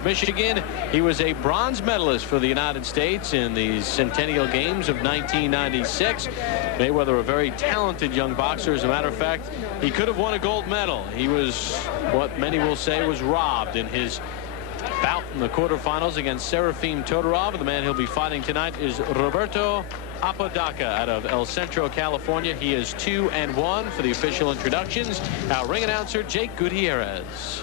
Rapids, Michigan. He was a bronze medalist for the United States in the Centennial Games of 1996. Mayweather, a very talented young boxer. As a matter of fact, he could have won a gold medal. He was what many will say was robbed in his bout in the quarterfinals against Serafim Todorov. The man he'll be fighting tonight is Roberto Apodaca out of El Centro, California. He is 2-1 for the official introductions. Our ring announcer, Jake Gutierrez.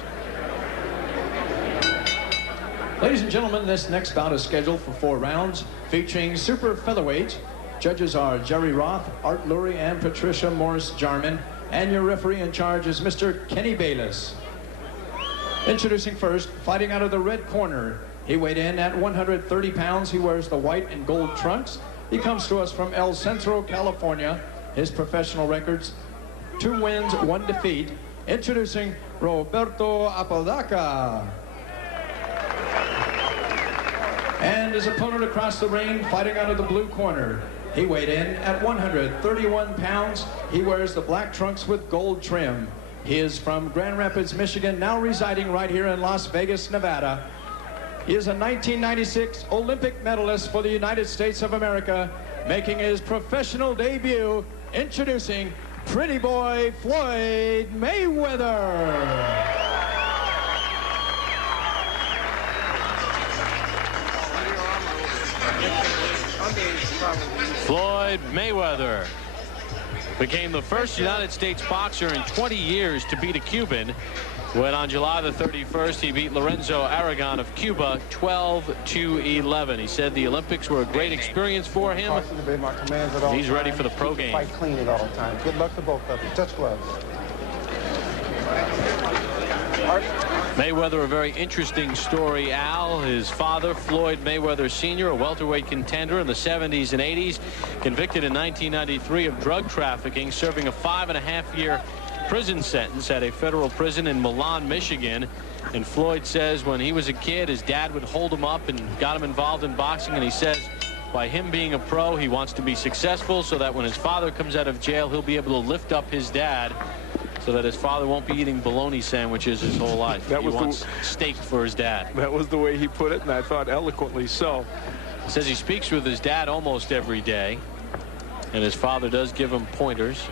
Ladies and gentlemen, this next bout is scheduled for 4 rounds, featuring super featherweight. Judges are Jerry Roth, Art Lurie, and Patricia Morris-Jarman. And your referee in charge is Mr. Kenny Bayless. Introducing first, fighting out of the red corner. He weighed in at 130 pounds. He wears the white and gold trunks. He comes to us from El Centro, California. His professional records, 2 wins, 1 defeat. Introducing Roberto Apodaca. And his opponent across the ring, fighting out of the blue corner. He weighed in at 131 pounds. He wears the black trunks with gold trim. He is from Grand Rapids, Michigan, now residing right here in Las Vegas, Nevada. He is a 1996 Olympic medalist for the United States of America, making his professional debut. Introducing Pretty Boy Floyd Mayweather. Floyd Mayweather became the first United States boxer in 20 years to beat a Cuban when on July the 31st he beat Lorenzo Aragon of Cuba 12-11. He said the Olympics were a great experience for him. He's ready for the pro game. Fight clean at all times. Good luck to both of you. Touch gloves. Mayweather, a very interesting story, Al. His father, Floyd Mayweather Sr., a welterweight contender in the 70s and 80s, convicted in 1993 of drug trafficking, serving a 5.5-year prison sentence at a federal prison in Milan, Michigan. And Floyd says when he was a kid, his dad would hold him up and got him involved in boxing. And he says by him being a pro, he wants to be successful so that when his father comes out of jail, he'll be able to lift up his dad, so that his father won't be eating bologna sandwiches his whole life. He wants steak for his dad. That was the way he put it, and I thought eloquently so. He says he speaks with his dad almost every day, and his father does give him pointers.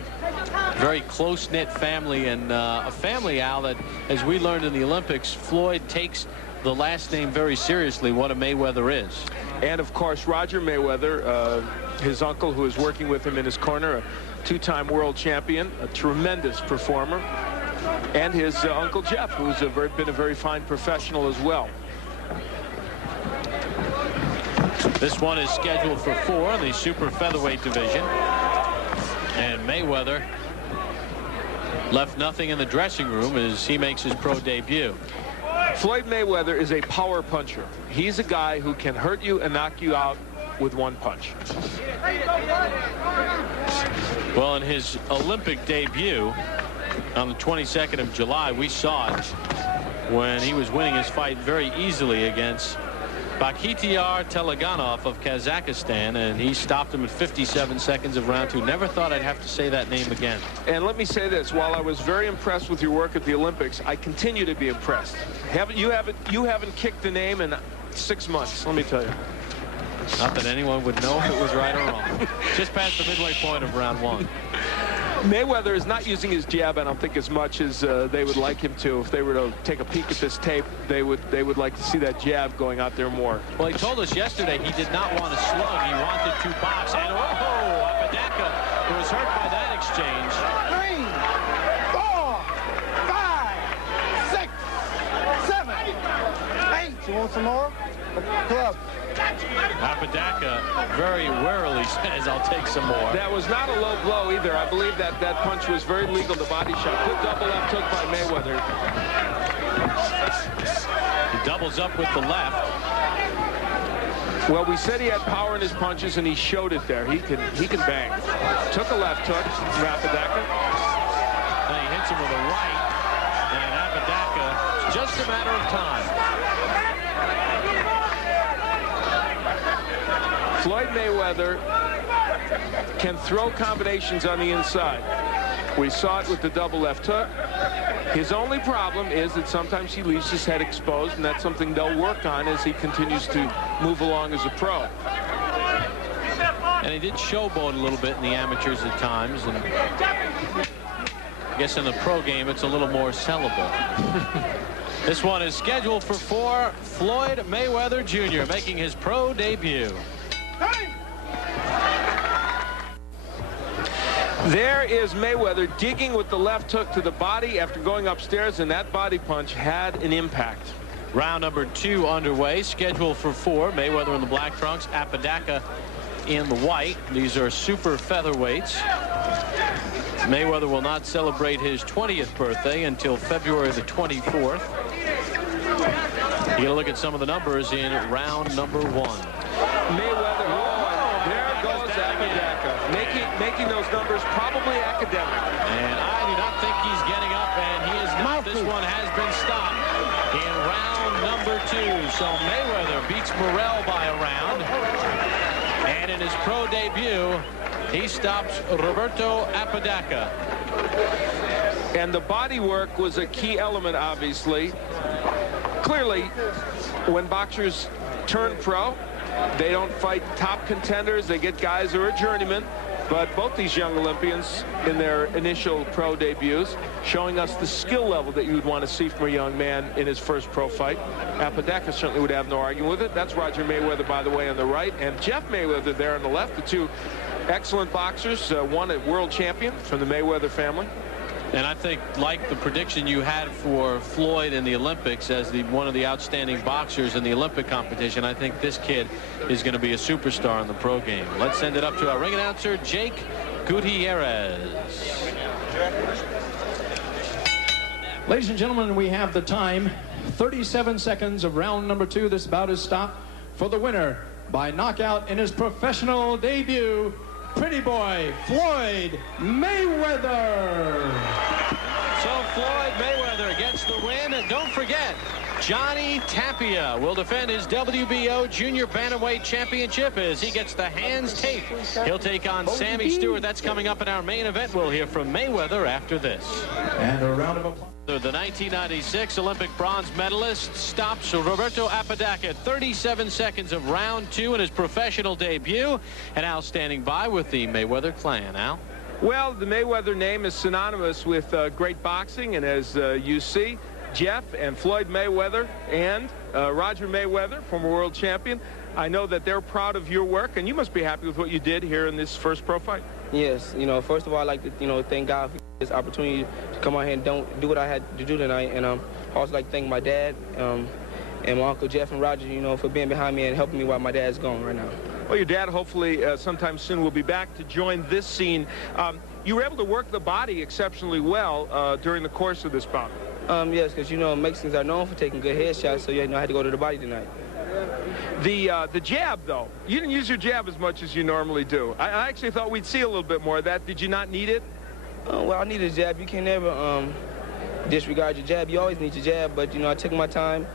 Very close-knit family, and a family, Al, that, as we learned in the Olympics, Floyd takes the last name very seriously, what a Mayweather is. And, of course, Roger Mayweather, his uncle, who is working with him in his corner, a 2-time world champion, a tremendous performer, and his Uncle Jeff, who's been a very fine professional as well. This one is scheduled for 4 in the super featherweight division, and Mayweather left nothing in the dressing room as he makes his pro debut. Floyd Mayweather is a power puncher. He's a guy who can hurt you and knock you out with 1 punch. Well, in his Olympic debut on the 22nd of July, we saw it when he was winning his fight very easily against Bakhtiar Teleganov of Kazakhstan, and he stopped him in 57 seconds of round 2. Never thought I'd have to say that name again. And let me say this, while I was very impressed with your work at the Olympics, I continue to be impressed. You haven't kicked the name in 6 months, let me tell you. Not that anyone would know if it was right or wrong. Just past the midway point of round 1. Mayweather is not using his jab, I don't think, as much as they would like him to. If they were to take a peek at this tape, they would like to see that jab going out there more. Well, he told us yesterday he did not want to slug. He wanted to box. And oh, Apodaca was hurt by that exchange. 3, 4, 5, 6, 7, 8. You want some more? Club. Apodaca very warily says, I'll take some more. That was not a low blow either. I believe that punch was very legal, the body shot. Good double left hook by Mayweather. He doubles up with the left. Well, we said he had power in his punches, and he showed it there. He can bang. Took a left hook from Apodaca. And he hits him with a right. And Apodaca, it's just a matter of time. Floyd Mayweather can throw combinations on the inside. We saw it with the double left hook. His only problem is that sometimes he leaves his head exposed, and that's something they'll work on as he continues to move along as a pro. And he did showboat a little bit in the amateurs at times, and I guess in the pro game it's a little more sellable. This one is scheduled for 4. Floyd Mayweather Jr. making his pro debut. There is Mayweather digging with the left hook to the body after going upstairs, and that body punch had an impact. Round number 2 underway, scheduled for 4. Mayweather in the black trunks, Apodaca in the white. These are super featherweights. Mayweather will not celebrate his 20th birthday until February the 24th. You get a look at some of the numbers in round number 1. Mayweather, there goes Apodaca, making those numbers probably academic. And I do not think he's getting up, and he is not. This one has been stopped in round number 2. So Mayweather beats Morrell by a round. And in his pro debut, he stops Roberto Apodaca. And the body work was a key element, obviously. Clearly, when boxers turn pro, they don't fight top contenders. They get guys who are journeymen. But both these young Olympians in their initial pro debuts showing us the skill level that you would want to see from a young man in his first pro fight. Apodaca certainly would have no argument with it. That's Roger Mayweather, by the way, on the right, and Jeff Mayweather there on the left. The two excellent boxers, one a world champion from the Mayweather family. And I think, like the prediction you had for Floyd in the Olympics as one of the outstanding boxers in the Olympic competition, I think this kid is going to be a superstar in the pro game. Let's send it up to our ring announcer, Jake Gutierrez. Ladies and gentlemen, we have the time. 37 seconds of round number 2. This bout is stopped for the winner by knockout in his professional debut, Pretty Boy Floyd Mayweather. So Floyd Mayweather gets the win. And don't forget, Johnny Tapia will defend his WBO Junior Bantamweight Championship as he gets the hands taped. He'll take on Sammy Stewart. That's coming up in our main event. We'll hear from Mayweather after this. And a round of applause. The 1996 Olympic bronze medalist stops Roberto Apodaca at 37 seconds of round 2 in his professional debut. And Al standing by with the Mayweather clan. Al? Well, the Mayweather name is synonymous with great boxing, and as you see, Jeff and Floyd Mayweather and Roger Mayweather, former world champion, I know that they're proud of your work, and you must be happy with what you did here in this first pro fight. Yes, first of all, I'd like to, thank God for this opportunity to come out here and do what I had to do tonight. And I also like to thank my dad and my Uncle Jeff and Roger, for being behind me and helping me while my dad's gone right now. Well, your dad hopefully sometime soon will be back to join this scene. You were able to work the body exceptionally well during the course of this bout. Yes, because, Mexicans are known for taking good headshots, so, I had to go to the body tonight. The jab, though, you didn't use your jab as much as you normally do. I actually thought we'd see a little bit more of that. Did you not need it? Well, I need a jab. You can never disregard your jab. You always need your jab, but, I took my time,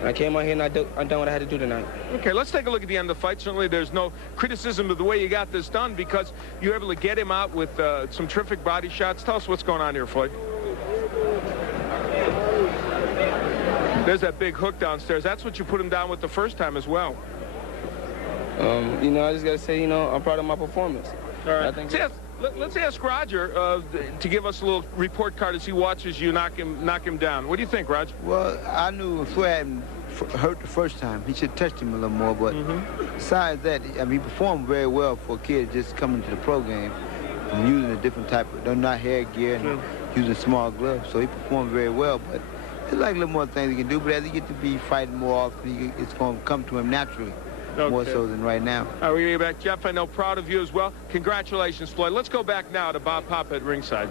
and I came out here and I done what I had to do tonight. Okay, let's take a look at the end of the fight. Certainly there's no criticism of the way you got this done because you were able to get him out with some terrific body shots. Tell us what's going on here, Floyd. There's that big hook downstairs. That's what you put him down with the first time as well. I just got to say, I'm proud of my performance. All right. Let's ask Roger to give us a little report card as he watches you knock him down. What do you think, Roger? Well, I knew Floyd hadn't hurt the first time. He should have touched him a little more. But besides that, he performed very well for a kid just coming to the pro game and using a different type of, not hair gear and using small gloves. So he performed very well. But there's like a little more things he can do. But as he gets to be fighting more often, it's going to come to him naturally. Okay. More so than right now. All right, we're going to get back. Jeff, I know, proud of you as well. Congratulations, Floyd. Let's go back now to Bob Papa at ringside.